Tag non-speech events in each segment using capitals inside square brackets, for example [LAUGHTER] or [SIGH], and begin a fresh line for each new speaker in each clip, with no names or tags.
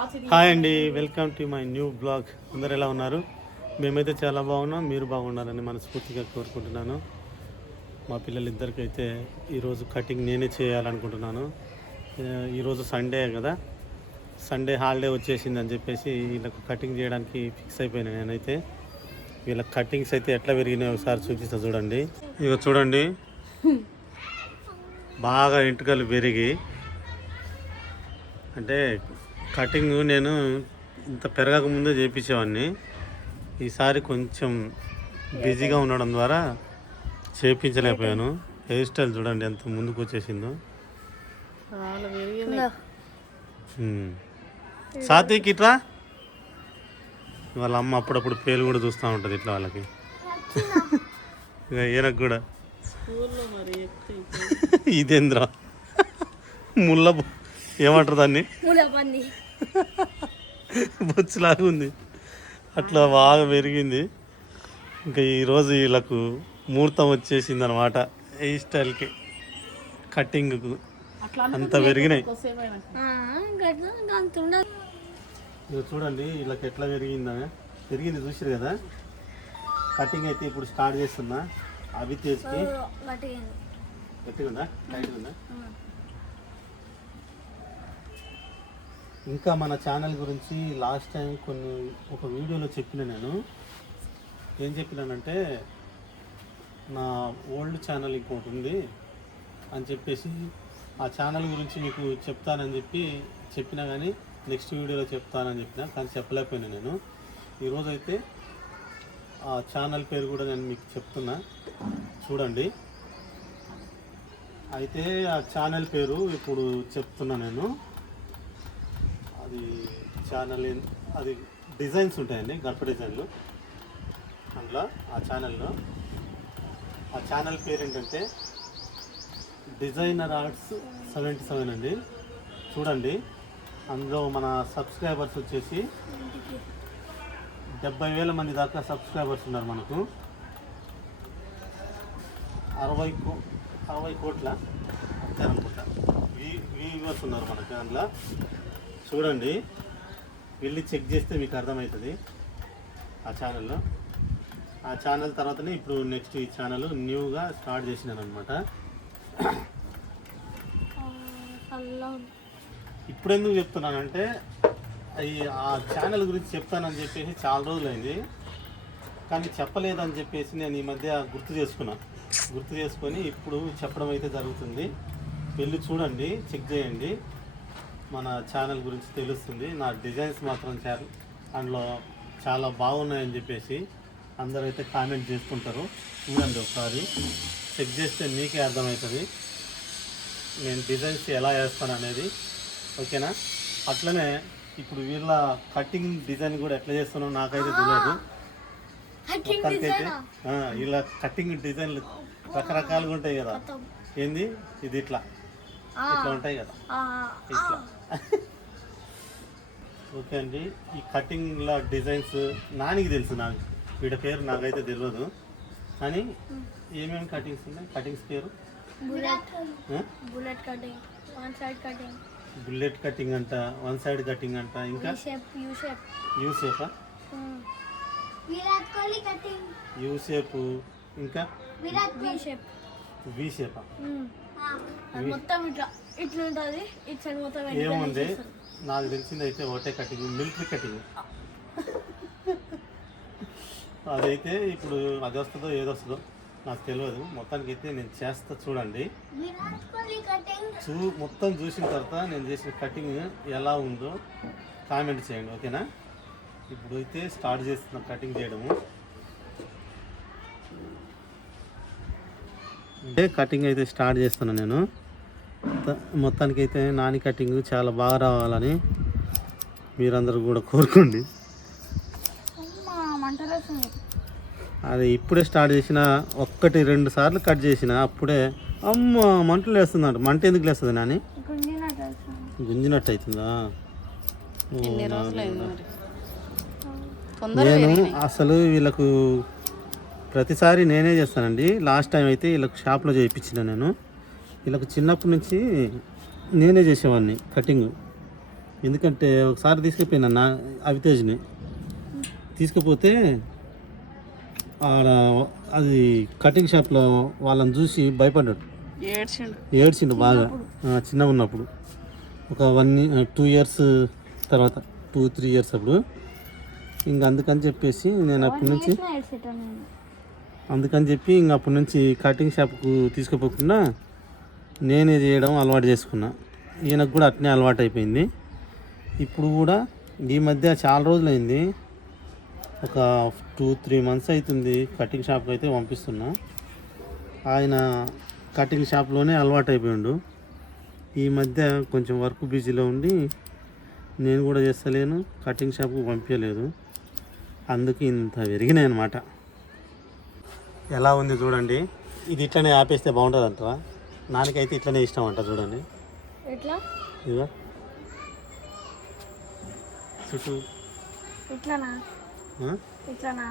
Hi అండి welcome to my new blog. అందరు ఎలా ఉన్నారు? మేమైతే చాలా బాగున్నాం మీరు బాగున్నారని మనస్ఫూర్తిగా కోరుకుంటున్నాను. మా పిల్లలిద్దరికైతే ఈరోజు కటింగ్ నేనే చేయాలనుకుంటున్నాను. ఈరోజు సండే కదా సండే హాలిడే వచ్చేసిందని చెప్పేసి వీళ్ళకు కటింగ్ చేయడానికి ఫిక్స్ అయిపోయినా నేనైతే. వీళ్ళ కటింగ్స్ అయితే ఎట్లా పెరిగినాయి ఒకసారి చూపిస్తా చూడండి. ఇక చూడండి. బాగా ఎంటుకలు పెరిగి అంటే కటింగ్ నేను ఇంత పెరగక ముందే చేపించేవాడిని. ఈసారి కొంచెం బిజీగా ఉండడం ద్వారా చేపించలేకపోయాను. హెయిర్ స్టైల్ చూడండి ఎంత ముందుకు వచ్చేసిందో. హ్మ్. సాత్విక్ ఇట్రా వాళ్ళ అమ్మ అప్పుడప్పుడు పేలు కూడా చూస్తూ ఉంటుంది ఇట్లా వాళ్ళకి. ఇక ఈయనకు కూడా. ఇదేంద్ర? ముళ్ళ ఏమంటారు దాన్ని? బొచ్చులాగా ఉంది. అట్లా బాగా పెరిగింది. ఇంకా ఈరోజు వీళ్ళకు ముహూర్తం వచ్చేసింది అనమాట హెయిర్ స్టైల్కి కటింగ్కు అంత పెరిగినాయి. చూడండి వీళ్ళకి ఎట్లా పెరిగిందని పెరిగింది చూసారు కదా? కటింగ్ అయితే ఇప్పుడు స్టార్ట్ చేస్తున్నా. అవి తెచ్చి
గట్టిగా
గట్టిగా ఉందా టైట్గా ఉందా? ఇంకా మన ఛానల్ గురించి లాస్ట్ టైం కొన్ని ఒక వీడియోలో చెప్పిన నేను. ఏం చెప్పినానంటే నా ఓల్డ్ ఛానల్ ఇంకోటి ఉంది అని చెప్పేసి ఆ ఛానల్ గురించి మీకు చెప్తానని చెప్పి చెప్పినా కానీ నెక్స్ట్ వీడియోలో చెప్తానని చెప్పిన కానీ చెప్పలేకపోయినా నేను. ఈరోజైతే ఆ ఛానల్ పేరు కూడా నేను మీకు చెప్తున్నా. చూడండి. అయితే ఆ ఛానల్ పేరు ఇప్పుడు చెప్తున్నా నేను. అది ఛానల్ అది డిజైన్స్ ఉంటాయండి గడప డిజైన్లు అందులో ఆ ఛానల్లో ఆ ఛానల్ పేరు ఏంటంటే డిజైనర్ ఆర్ట్స్ సెవెంటీ సెవెన్ అండి. చూడండి. అందులో మన సబ్స్క్రైబర్స్ వచ్చేసి డెబ్బై వేల మంది దాకా సబ్స్క్రైబర్స్ ఉన్నారు మనకు. అరవై కో అరవై కోట్ల అంతే వీ వీవర్స్ ఉన్నారు మనకి అందులో. చూడండి. వెళ్ళి చెక్ చేస్తే మీకు అర్థమవుతుంది ఆ ఛానల్లో ఆ ఛానల్ తర్వాతనే ఇప్పుడు నెక్స్ట్ ఈ ఛానల్ న్యూగా స్టార్ట్ చేసినాను అనమాట ఇప్పుడు ఎందుకు చెప్తున్నానంటే ఈ ఆ ఛానల్ గురించి చెప్తానని చెప్పేసి చాలా రోజులైంది. కానీ చెప్పలేదని చెప్పేసి నేను ఈ మధ్య గుర్తు చేసుకున్నా. గుర్తు చేసుకొని ఇప్పుడు చెప్పడం అయితే జరుగుతుంది. వెళ్ళి చూడండి చెక్ చేయండి. మన ఛానల్ గురించి తెలుస్తుంది. నా డిజైన్స్ మాత్రం అందులో చాలా బాగున్నాయని చెప్పేసి అందరూ అయితే కామెంట్ చేసుకుంటారు చూడండి ఒకసారి. చెక్ చేస్తే మీకే అర్థమవుతుంది. నేను డిజైన్స్ ఎలా వేస్తాను అనేది. ఓకేనా? అట్లనే ఇప్పుడు వీళ్ళ కటింగ్ డిజైన్ కూడా ఎట్లా చేస్తానో నాకైతే తెలియదు. మొత్తానికైతే ఇలా కటింగ్ డిజైన్లు రకరకాలుగా ఉంటాయి కదా. ఏంది? ఇది ఇట్లా. ఇట్లా ఉంటాయి కదా. ఇట్లా. ఓకే అండి. ఈ కటింగ్ల డిజైన్స్ నానికి తెలుసు నాకు. వీడి పేరు నాకైతే తెలియదు కానీ ఏమేమి కటింగ్స్ ఉన్నాయి? కటింగ్స్ పేరు?
Bullet. Cutting. One side cutting.
Bullet cutting అంట వన్ సైడ్ కటింగ్ అంట ఇంకా?
యూ షేప్
యూ షేపా. ఇంకా?
వి షేప్
వి షేపా?
అది మొత్తం ఇట్లా ఇట్లా ఉంటుంది. ఇటు సైడ్ మొత్తం వెనకాల
ఏముంది. నాకు తెలిసింది అయితే ఒకటే కటింగ్ మిలిటరీ కటింగ్ అదైతే ఇప్పుడు అది వస్తుందో ఏది వస్తుందో నాకు తెలియదు. మొత్తానికి అయితే నేను చేస్తా చూడండి. చూ మొత్తం చూసిన తర్వాత నేను చేసిన కటింగ్ ఎలా ఉందో కామెంట్ చేయండి ఓకేనా? ఇప్పుడు అయితే స్టార్ట్ చేస్తున్నా కటింగ్ చేయడము. కటింగ్ అయితే స్టార్ట్ చేస్తున్నా నేను. మొత్త- మొత్తానికి అయితే నాని కటింగ్ చాలా బాగా రావాలని మీరందరూ కూడా కోరుకోండి. అది ఇప్పుడే స్టార్ట్ చేసిన ఒక్కటి రెండు సార్లు కట్ చేసిన అప్పుడే అమ్మ మంటలు వేస్తుందంట మంట ఎందుకు లేస్తుంది నాని? గుంజినట్టు అవుతుందా. నేను అసలు వీళ్ళకు ప్రతిసారి నేనే చేస్తానండి. లాస్ట్ టైం అయితే వీళ్ళకి షాప్లో చేయించిన నేను. వీళ్ళకి చిన్నప్పటి నుంచి నేనే చేసేవాడిని కటింగ్. ఎందుకంటే ఒకసారి తీసుకుపోయినా నా అవితేజ్ని. తీసుకుపోతే ఆడ అది కటింగ్ షాప్లో వాళ్ళని చూసి భయపడ్డాడు.
ఏడ్చిండు.
ఏడ్చిండు బాగా. ఆ, చిన్నగా ఉన్నప్పుడు. ఒక వన్ టూ ఇయర్స్ తర్వాత టూ త్రీ ఇయర్స్ అప్పుడు. ఇంక అందుకని చెప్పేసి నేను అప్పటి నుంచి అందుకని చెప్పి ఇంక అప్పటి నుంచి కటింగ్ షాప్కు తీసుకుపోకుండా నేనే చేయడం అలవాటు చేసుకున్నా. ఈయనకు కూడా అట్నే అలవాటు అయిపోయింది. ఇప్పుడు కూడా ఈ మధ్య చాలా రోజులైంది. ఒక టూ త్రీ మంత్స్ అవుతుంది కటింగ్ షాప్కి అయితే పంపిస్తున్నా. ఆయన కటింగ్ షాప్లోనే అలవాటు అయిపోయిండు. ఈ మధ్య కొంచెం వర్క్ బిజీలో ఉండి నేను కూడా చేస్తలేను కటింగ్ షాప్కు పంపించలేదు. అందుకు ఇంత పెరిగినాయి అనమాట ఎలా ఉంది చూడండి. ఇది ఇట్లనే ఆపేస్తే బాగుంటుంది అంటారా నాన్నకైతే ఇట్లనే ఇష్టం అంట చూడండి.
ఎట్లా?
ఇదిగో. చుట్టూ.
ఇట్లానా? ఇట్లానా.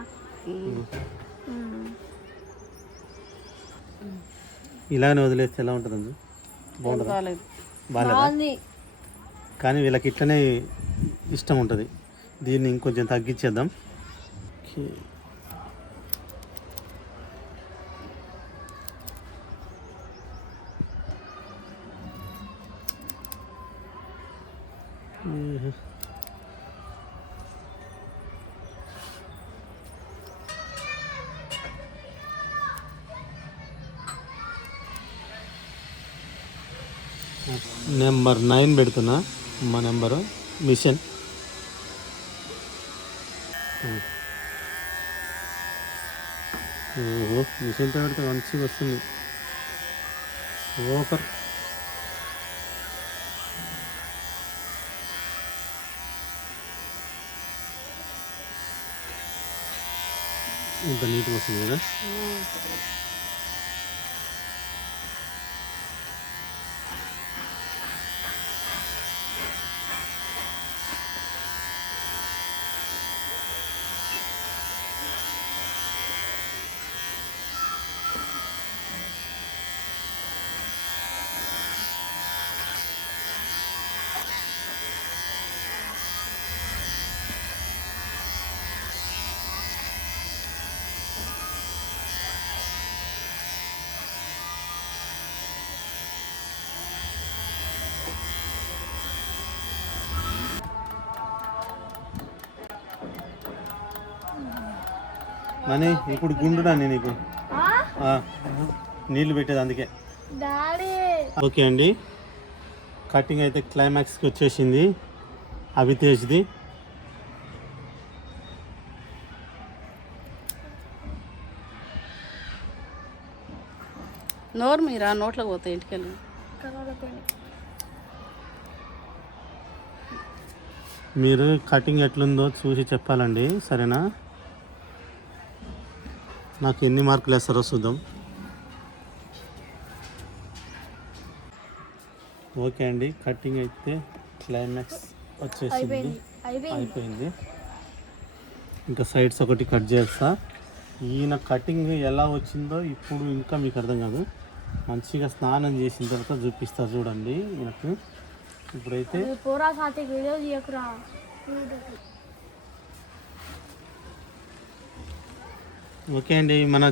ఇలానే వదిలేస్తే ఎలా ఉంటుందండి? బాగుంటుందా?
బాగాలేదు.
కానీ వీళ్ళకి ఇట్లనే ఇష్టం ఉంటుంది. దీన్ని ఇంకొంచెం తగ్గించేద్దాం ఓకే. మ్మ్. నెంబర్ నైన్ పెడుతున్నా. మా నెంబరు మిషన్. ఓహో మిషన్తో పెడితే మంచిగా వస్తుంది. సూపర్ ఇంత నీట్గా వస్తుంది కదా? మనీ ఇప్పుడు గుండునా నేను నీకు.
ఆ?
ఆ, నీళ్ళు పెట్టేది అందుకే. ఓకే అండి. కటింగ్ అయితే క్లైమాక్స్కి వచ్చేసింది. అభితేజ్ది.
నోరు మీరా? నోట్లోకి పోతాయి ఇంటికి వెళ్ళి
కనబడిపోయింది
మీరు కటింగ్ ఎట్లుందో చూసి చెప్పాలండి సరేనా? నాకు ఎన్ని మార్కులు వేస్తారో చూద్దాం. ఓకే అండి కటింగ్ అయితే క్లైమాక్స్ వచ్చేసింది.
అయిపోయింది
ఇంకా సైడ్స్ ఒకటి కట్ చేస్తా. ఈయన కటింగ్ ఎలా వచ్చిందో ఇప్పుడు ఇంకా మీకు అర్థం కాదు. మంచిగా స్నానం చేసిన తర్వాత చూపిస్తా చూడండి ఈయనకు. ఇప్పుడైతే ఓకే అండి మన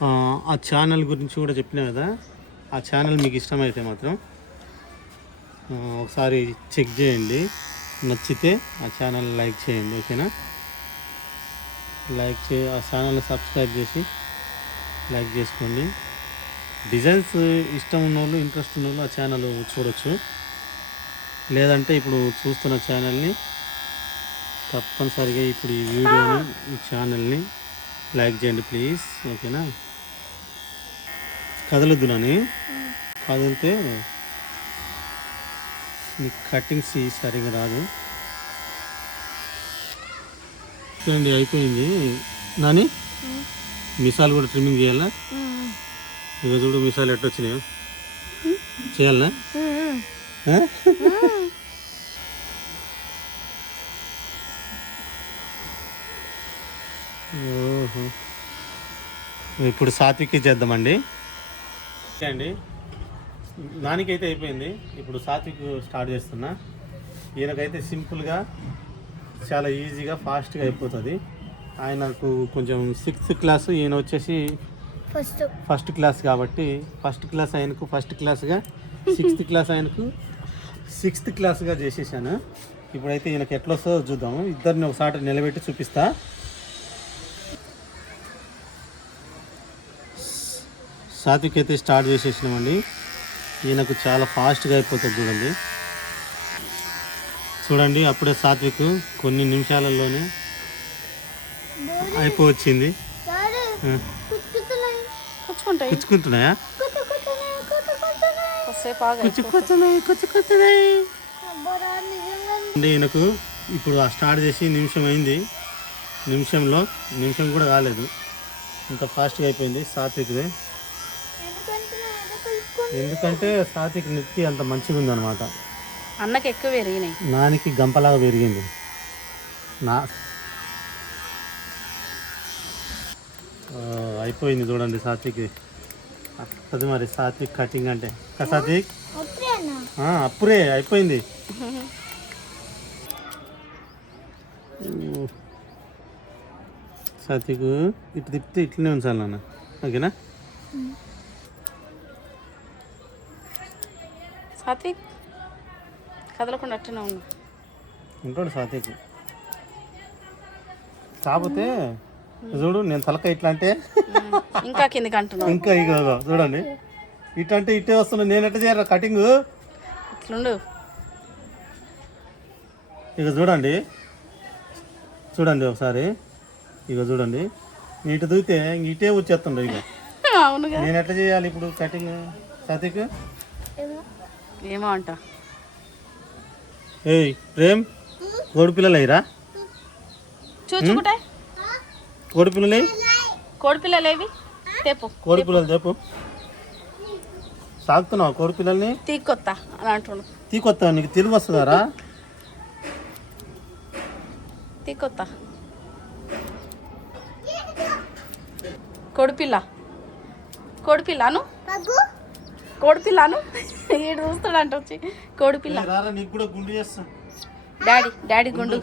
ఆ, ఛానల్ గురించి కూడా చెప్పినా కదా ఆ ఛానల్ మీకు ఇష్టమైతే మాత్రం ఒకసారి చెక్ చేయండి నచ్చితే ఆ ఛానల్ లైక్ చేయండి ఓకేనా? లైక్ చే ఆ ఛానల్ని సబ్స్క్రైబ్ చేసి లైక్ చేసుకోండి. డిజైన్స్ ఇష్టం ఉన్న వాళ్ళు ఇంట్రెస్ట్ ఉన్న వాళ్ళు ఆ ఛానల్ చూడొచ్చు. లేదంటే ఇప్పుడు చూస్తున్న ఛానల్ని తప్పనిసరిగా ఇప్పుడు ఈ వీడియోని ఈ ఛానల్ని లైక్ చేయండి ప్లీజ్ ఓకేనా? కదలొద్దు నాని. కదిలితే నీకు కటింగ్స్ సరిగా రాదు. చూడండి అయిపోయింది. నాని మిసాలు కూడా ట్రిమ్మింగ్ చేయాలా? ఇక చూడు మిసాలు ఎట్లా వచ్చినాయో చేయాలనా ఇప్పుడు సాత్విక్కి చేద్దామండి. అండి. నానికైతే అయిపోయింది. ఇప్పుడు సాత్విక్ స్టార్ట్ చేస్తున్నా. ఈయనకైతే సింపుల్గా చాలా ఈజీగా ఫాస్ట్గా అయిపోతుంది. ఆయనకు కొంచెం సిక్స్త్ క్లాస్ ఈయన వచ్చేసి
ఫస్ట్.
ఫస్ట్ క్లాస్ కాబట్టి ఫస్ట్ క్లాస్ ఆయనకు ఫస్ట్ క్లాస్గా సిక్స్త్ క్లాస్ ఆయనకు సిక్స్త్ క్లాస్గా చేసేసాను. ఇప్పుడైతే ఈయనకి ఎట్లా వస్తుందో చూద్దాము. ఇద్దరిని ఒకసారి నిలబెట్టి చూపిస్తా. సాత్విక్ అయితే స్టార్ట్ చేసేసినామండి. ఈయనకు చాలా ఫాస్ట్గా అయిపోతుంది చూడండి. చూడండి అప్పుడే సాత్విక్ కొన్ని నిమిషాలలోనే అయిపోవచ్చింది.
డాడీ
అంటే ఈయనకు ఇప్పుడు స్టార్ట్ చేసి నిమిషం అయింది. నిమిషంలో నిమిషం కూడా కాలేదు. ఇంకా ఫాస్ట్గా అయిపోయింది సాత్విక్దే
ఎందుకంటే నా ఏదో కలుపుకొని
ఎందుకంటే సాత్విక్ నెత్తి అంత మంచిగా ఉందన్నమాట
అన్నకి ఎక్కువ పెరిగినాయి.
నానికి గంపలాగా పెరిగింది. నా అయిపోయింది చూడండి సాత్విక్. అది మరి సాత్విక్ కటింగ్ అంటే. సాత్విక్?
అప్పుడే అన్న
ఆ, అప్పుడే అయిపోయింది. [LAUGHS] సాత్విక్ ఇటు తిప్పితే ఇట్లనే ఉంచాలి నాన్న. ఓకేనా?
సాత్విక్ కదలకుండా అట్టనే ఉన్నా
ఉంటాడు సాత్విక్. కాకపోతే చూడు నేను తలక ఇట్లా అంటే
ఇంకా కిందికి అంటున్నావు.
ఇంకా ఇక చూడండి. ఇటు అంటే ఇట్టే వస్తున్నా నేను ఎట్ట చేయరా కటింగ్?
ఇట్లుండు.
ఇక చూడండి. చూడండి ఒకసారి. ఇక చూడండి. ఇటు దూకితే ఇంక ఇటే వచ్చేస్తుండే ఇక [LAUGHS] నేను ఎట్లా చేయాలి ఇప్పుడు కటింగ్ సాత్విక్?
ఏమో
ఏమో అంట.
ఏయ్ ప్రేమ్ కోడి పిల్లలు అయ్యిరా?
చూచుకుంటే
కోడి పిల్లలు
కోడి పిల్లలు ఏవి? తెప్పు.
కోడి పిల్లలు చెప్పు సాగుతున్నావు కోడి పిల్లల్ని?
తీకొత్త అని అంటుండు
తీకొత్తా నీకు తెలుగు వస్తుందారా?
తీకొత్త. కోడిపిల్ల కోడిపిల్లను కోడిపిల్లను ఈడు చూస్తాడంట వచ్చి కోడిపిల్ల డాడీ డాడీ గుండు.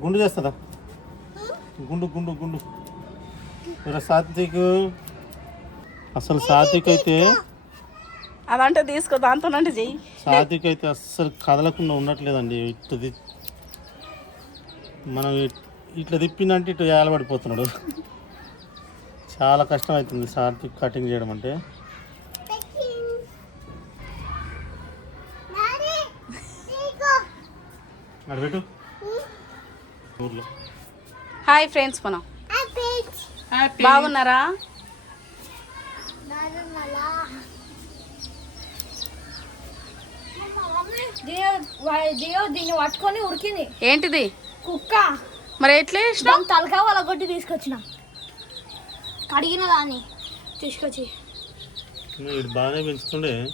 గుండు. చేస్తుందా? గుండు గుండు గుండు. సాత్విక్? అసలు సాత్విక్ అయితే
అదంటే తీసుకో దాంతోనంటే చెయ్యి.
సాత్విక్ అయితే అస్సలు కదలకుండా ఉండట్లేదండి. ఇట్లా మనం ఇట్- ఇట్లా తిప్పిందంటే ఇటు ఏలబడిపోతున్నాడు. చాలా కష్టం అవుతుంది సాత్విక్ కటింగ్ చేయడం అంటే.
హాయ్ ఫ్రెండ్స్ మనం బాగున్నారా?
దీన్ని పట్టుకొని ఉరికింది
ఏంటిది?
కుక్క.
మరి ఎట్లా
తలకా వాళ్ళ కొట్టి తీసుకొచ్చిన. కడిగిన దాన్ని. తీసుకొచ్చి.
ఇది బాగానే పెంచుతుండే.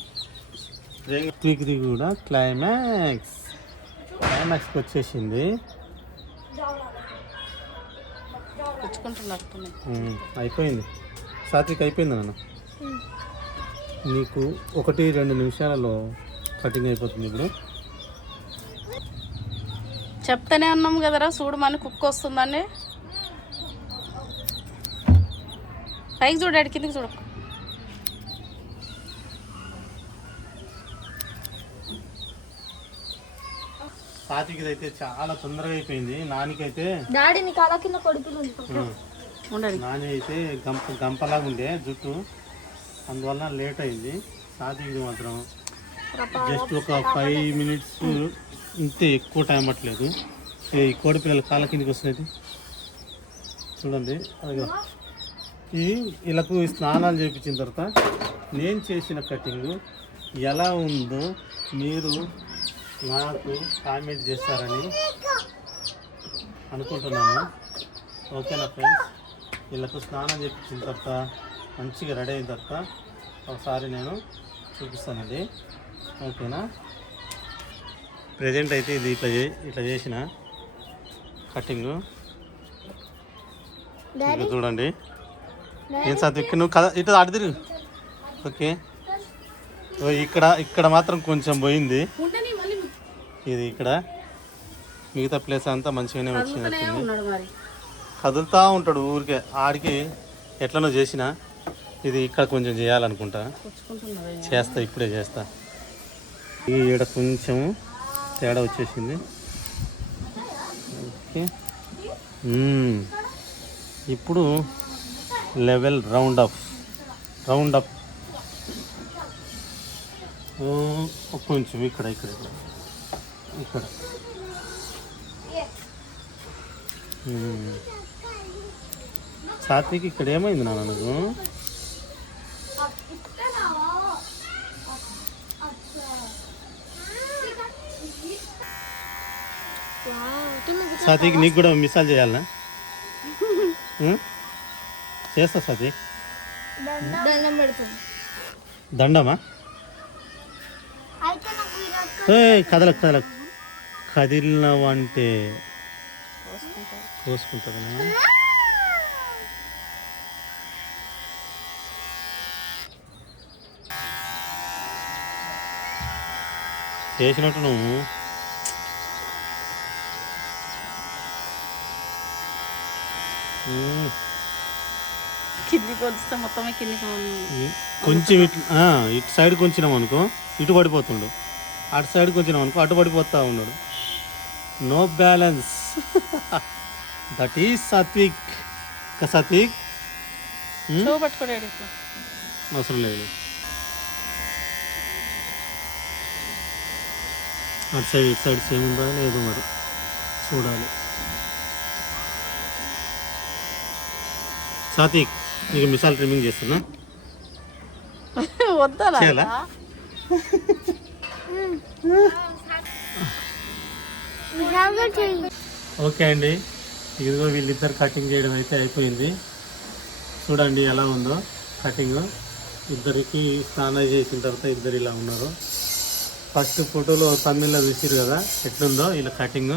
కూడా క్లైమాక్స్ క్లైమాక్స్కి వచ్చేసింది. అయిపోయింది. సాత్విక్ అయిపోయింది నాన్న? నీకు ఒకటి రెండు నిమిషాలలో కటింగ్ అయిపోతుంది ఇప్పుడు.
చెప్తానే ఉన్నాం కదరా చూడమని కుక్క వస్తుందని. పైకి చూడాడు కిందికి చూడకు
అయితే చాలా తొందరగా అయిపోయింది. నానికైతే
డాడీ నీ కాళ్ళ కింద
ఉండండి
నాని అయితే గంప గంపలాగా ఉండే జుట్టు. అందువల్ల లేట్ అయింది. సాత్విక్ది మాత్రం జస్ట్ ఒక ఫైవ్ మినిట్స్ ఇంతే ఎక్కువ టైం పట్టలేదు. ఈ కోడి పిల్లల కాళ్ళ కిందకి వస్తున్నది చూడండి. అదిగో. ఈ వీళ్ళకు స్నానాలు చేయించిన తర్వాత నేను చేసిన కటింగ్ ఎలా ఉందో మీరు నాకు కామెంట్ చేస్తారని అనుకుంటున్నాను. ఓకేనా ఫ్రెండ్స్? వీళ్ళకు స్నానం చేయించిన తర్వాత మంచిగా రెడీ అయిన తర్వాత ఒకసారి నేను చూపిస్తానండి. ఓకేనా? ప్రజెంట్ అయితే ఇది ఇట్లా ఇట్లా చేసిన కటింగ్.
డాడీ
చూడండి. ఏం సాత్విక్ నువ్వు కదా ఇటు అటు తిరుగు. ఓకే. ఓ ఇక్కడ ఇక్కడ మాత్రం కొంచెం పోయింది. ఇది ఇక్కడ. మిగతా ప్లేస్ అంతా మంచిగానే వచ్చింది. కదులుతా ఉంటాడు ఊరికే. ఆడికి ఎట్లనో చేసిన ఇది ఇక్కడ కొంచెం చేయాలనుకుంటా. చేస్తా ఇప్పుడే చేస్తా. ఈ ఈడ కొంచెం తేడా వచ్చేసింది. ఓకే. ఇప్పుడు level round up. Round up. కొంచెం ఇక్కడ ఇక్కడ ఇక్కడ. సాత్విక్ ఇక్కడ ఏమైంది నాన్న నువ్వు? సాత్విక్ నీకు కూడా మిసాల్ చేయాలనా? [LAUGHS] చేస్తా
దండం. పెడుతుంది
దండమా? కదలకు కదలకు. కదిలినవంటే కోసుకుంటుందా చేసినట్టు నువ్వు. ఉం.
కిందికి వస్తే మొత్తమే కిందికి ఉంది.
కొంచెం ఇటు ఇటు సైడ్ కొంచినాం అనుకో ఇటు పడిపోతుండు. అటు సైడ్ కొంచినాం అనుకో అటు పడిపోతా ఉన్నాడు. No balance. [LAUGHS] That is Satvik. ఇంకా సాత్విక్? అవసరం లేదు. అటు సైడ్ ఇటు సైడ్ సేమ్ ఉందా లేదు మరి. చూడాలి. సాత్విక్. నీకు మిసాల్ ట్రిమ్మింగ్ చేస్తున్నా? [LAUGHS]
వద్దా
ఓకే అండి. ఇదిగో వీళ్ళిద్దరు కటింగ్ చేయడం అయితే అయిపోయింది. చూడండి ఎలా ఉందో కటింగ్ ఇద్దరికి స్నానం చేసిన తర్వాత ఇద్దరు ఇలా ఉన్నారు. ఫస్ట్ ఫోటోలో తమిళ్ళో చూసిరు కదా ఎట్లుందో ఇలా కటింగ్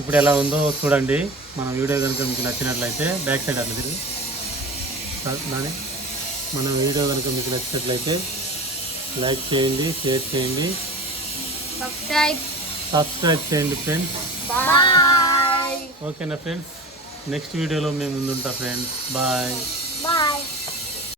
ఇప్పుడు ఎలా ఉందో చూడండి. మన వీడియో కనుక మీకు నచ్చినట్లయితే బ్యాక్ సైడ్ అట్లా తిరిగి. దాని మన వీడియో కనుక మీకు నచ్చినట్లయితే లైక్ చేయండి షేర్ చేయండి.
సబ్స్క్రైబ్.
చేయండి ఫ్రెండ్స్. ఓకేనా ఫ్రెండ్స్? నెక్స్ట్ వీడియోలో మేము ముందుంటా ఫ్రెండ్స్. బాయ్.
బాయ్.